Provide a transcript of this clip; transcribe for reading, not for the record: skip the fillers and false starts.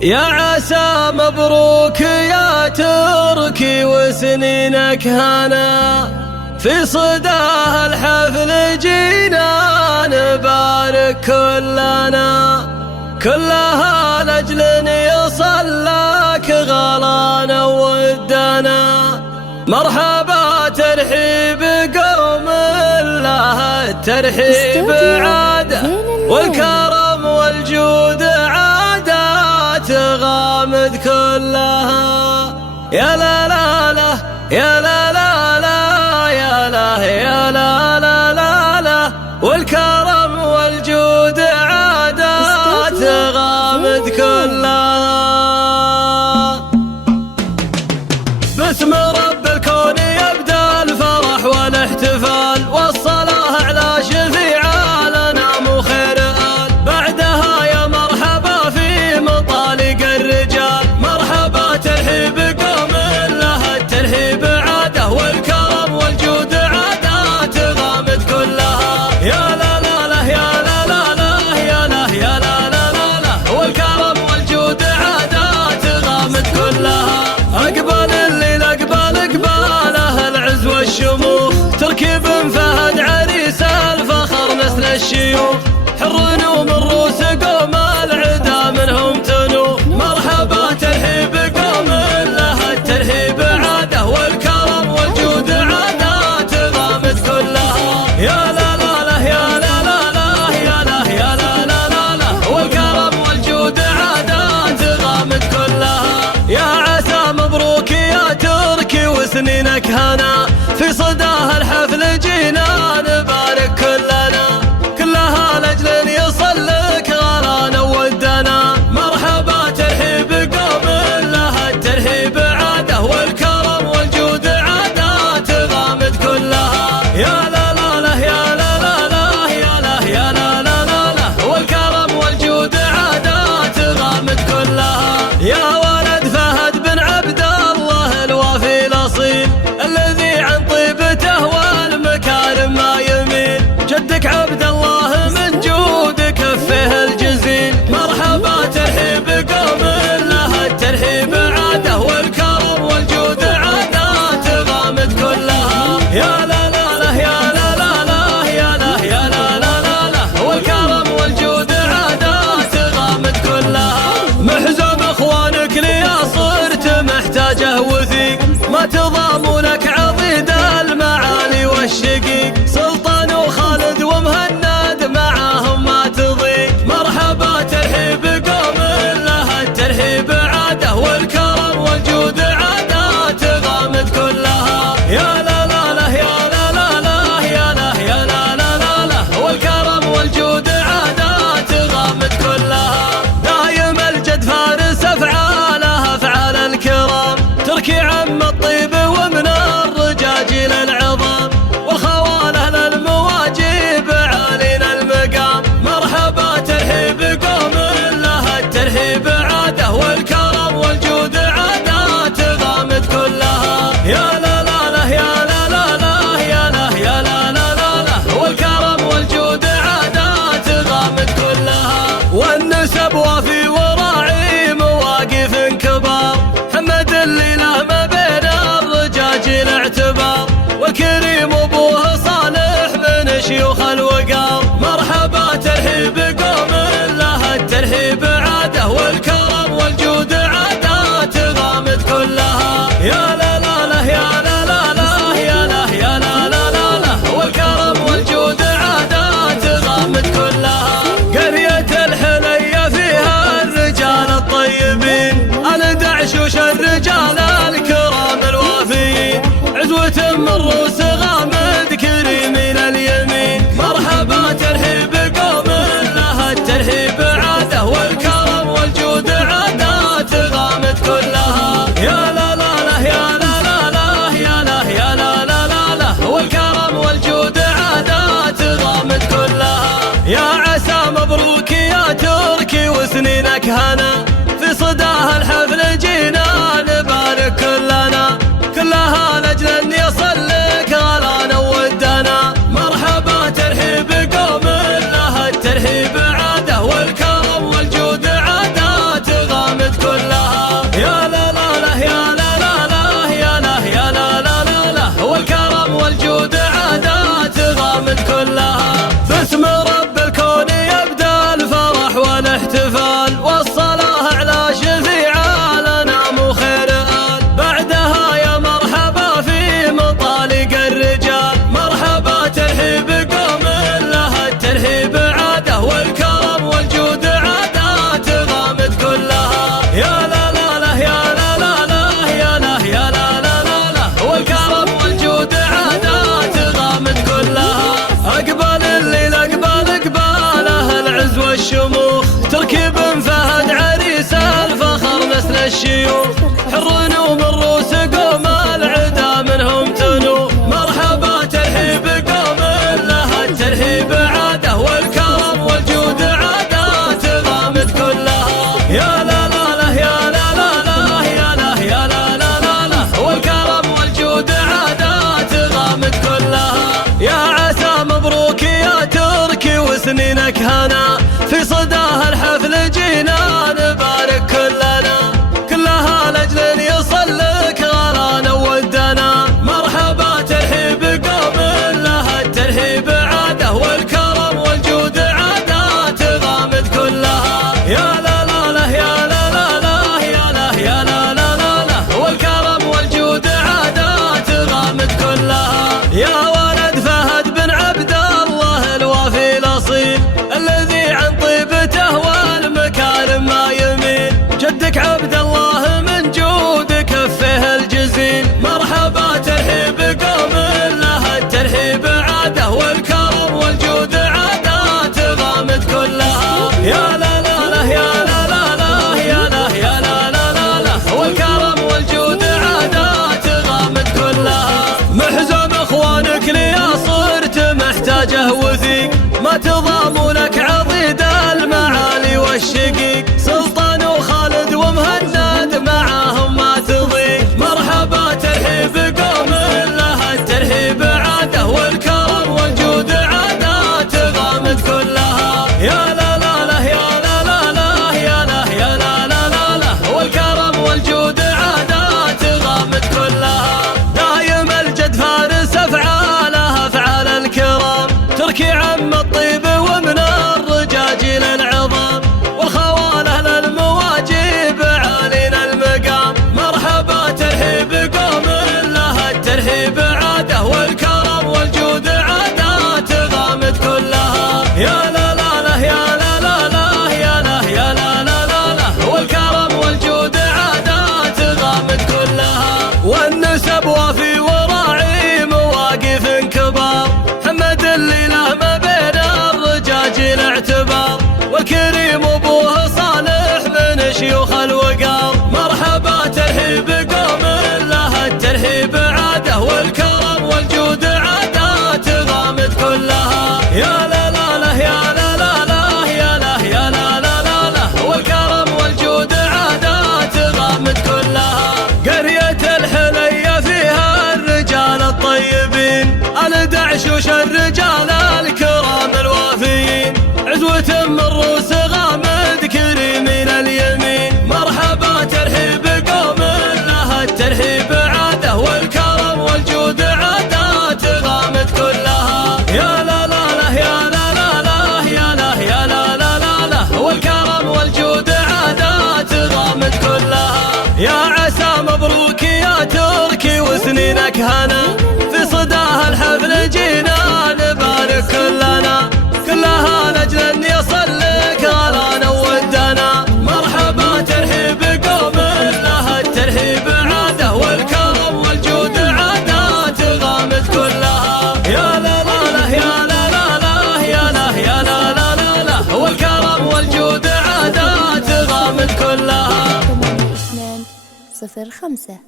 يا عسى مبروك يا تركي وسنينك هنا، في صداه الحفل جينا نبارك كلها لأجل يصل لك غلانا ودنا. مرحبا ترحيب قوم لها الترحيب عاده، والكرم والجود عادات غامد كلها. يا لا لا لا يا لا لا لا يا لا يا لا لا لا لا، والكرم والجود عادات غامد كلها. باسم رب الكون يبدأ الفرح والاحتفال، والصلاة على شفيع الأنام وخير آل. بعدها يا مرحبا في مطالق الرجال، مرحبا ترحيب قوم لها الترحيب عاده، والكرم والجود عادات غامد كلها. يا لا لا لا يا لا لا لا يا لا يا لا لا لا لا، والكرم والجود عادات غامد كلها. أقبل الليل أقباله العز والشموخ، تركيب فهد عريس الفخر نسل الشيوخ، حر ومن روس قوم العدا منهم تنوخ. مرحبا ترحيب قوم لها الترحيب عاده، والكرم والجود عادات غامد كلها. يا لا لا لا يا لا لا لا يا لا يا لا لا لا لا، والكرم والجود عادات غامد كلها. يا عسى مبروك يا تركي وسنينك هنا، في صداه الحفل جينا نبارك كلها لأجل يصل لك غلانا ودنا. مرحبا ترحيب قوم لها الترحيب عاده، والكرم والجود عادات غامد كلها. يا لا لا لا يا لا لا لا يا لا يا لا لا لا لا، والكرم والجود عادات غامد كلها. يا ولد فهد بن عبد الله الوافي الأصيل، الذي عن طيبته والمكارم ما يميل، جدك عبد الله من جود كفه الجزيل. مرحبا ترحيب قوم لها الترحيب عاده، والكرم والجود عادات غامد كلها. يا لا لا لا يا لا لا لا يا لا يا لا لا لا لا، والكرم والجود عادات غامد كلها. محزم اخوانك ليا صرت محتاجه وثيق، ما تضامنك عضيد المعالي والشقيق، سلطان وخالد ومهند معاهم ما تضيق. مرحبا ترحيب قوم لها الترحيب عاده، والكرم والجود عادات غامد كلها. يا لا لا لا يا لا لا لا يا لا يا لا لا لا لا، والكرم والجود عادات غامد كلها. دايم الجد فارس افعالها افعال الكرام، تركي عم الطيب ومن الرجاجيل العظام، والخواله للمواجيب عالينا المقام. مرحبا ترحيب قوم لها الترحيب عاده، والكرم والجود عادات غامد كلها. يا لا لا لا يا لا لا لا يا لا يا لا لا لا لا، والكرم والجود عادات غامد كلها. والنسب وافي وراعي مواقف كبار، محمد اللي له ما بين الرجاجيل اعتبار، والكريم ابوه صالح من شيوخ الوقار. مرحبا ترحيب قوم لها الترحيب عاده، والكرم والجود عادات غامد كلها. يا لا لا لا يا لا لا لا يا لا يا لا لا لا لا، والكرم والجود عادات غامد كلها. قرية الحلية فيها الرجال الطيبين، أنا دعشوش الرجال الكرام الوافيين، عزوة من روس غامد كريمين اليمين. مرحبا ترحيب قوم لها الترحيب عاده، والكرم والجود الشيوخ حر ومن روس قوم العدا منهم تنو. مرحبا ترحيب قوم لها الترحيب عاده والكرم والجود عادات غامد كلها. يا لا لا لا يا لا لا لا يا لا يا لا لا لا لا والكرم والجود عادات غامد كلها. يا عسى مبروك يا تركي وسنينك هنا في صداها الحفل جينا نبارك كلنا كلها لاجل يصلك غرانا ودنا. مرحبا ترحيب قوم لها الترحيب عاده والكرم والجود عادات غامد كلها. يا لا لا لا يا لا لا لا يا لا يا لا لا لا لا والكرم والجود عادات غامد كلها. يا ولد فهد بن عبد الله الوافي الاصيل الذي عن طيبته والمكارم ما يميل. جدك عبد الله من جود كفه الجزيل. مرحبا ترحيب قوم لها الترحيب عاده والكرم والجود عادات غامد كلها. يا لا لا لا يا لا لا لا يا لا يا لا لا لا لا والكرم والجود عادات غامد كلها. محزم اخوانك ليا صرت محتاجه وثيق ما تضامنك عضيد المعالي والشقيق. سلطان وخالد ومهند معاهم ما تضيق. مرحبا ترحيب قوم لها الترحيب عاده والكرم والجود عادات غامد كلها. يا لا لا لا يا لا لا لا يا لا يا لا لا لا لا والكرم والجود عادات غامد كلها. دايم الجد فارس افعالها افعال الكرام تركي عم الطيب ومن الرجاجيل العظام والخواله للمواجيب عالينا المقام. مرحبا ترحيب قوم لها الترحيب عاده والكرم والجود عادات غامد كلها. يا لا لا لا يا لا لا لا يا لا يا لا لا لا لا والكرم والجود عادات غامد كلها. والنسب وفي وراعي مواقف كبار محمد اللي له ما بين الرجاجيل اعتبار والكريم ابوه صالح من شيوخ الوقار. مرحبا ترحيب قوم لها الترحيب عاده والكرم والجود عادات غامد كلها. يا لا لا لا يا لا لا لا يا لا يا لا لا لا لا والكرم والجود عادات غامد كلها. قرية الحلية فيها الرجال الطيبين الدعشوش الرجال الكرام الوافيين عزوة من روس غامد كريمين اليمين. مرحبا ترحيب قوم لها الترحيب عاده والكرم والجود عادات غامد كلها. يا لا لا لا يا لا لا لا يا لا يا لا لا لا لا والكرم والجود عادات غامد كلها. يا عسى مبروك يا تركي وسنينك هنا في صداها الحفل جينا نبارك كلنا كلها لاجل ان يصلك غرانا ودنا. مرحبا ترحيب قوم لها الترحيب عاده والكرم والجود عادات غامد كلها. يا لا لا لا يا لا لا لا يا لا يا لا لا لا لا والكرم والجود عادات غامد كلها. 2 0 5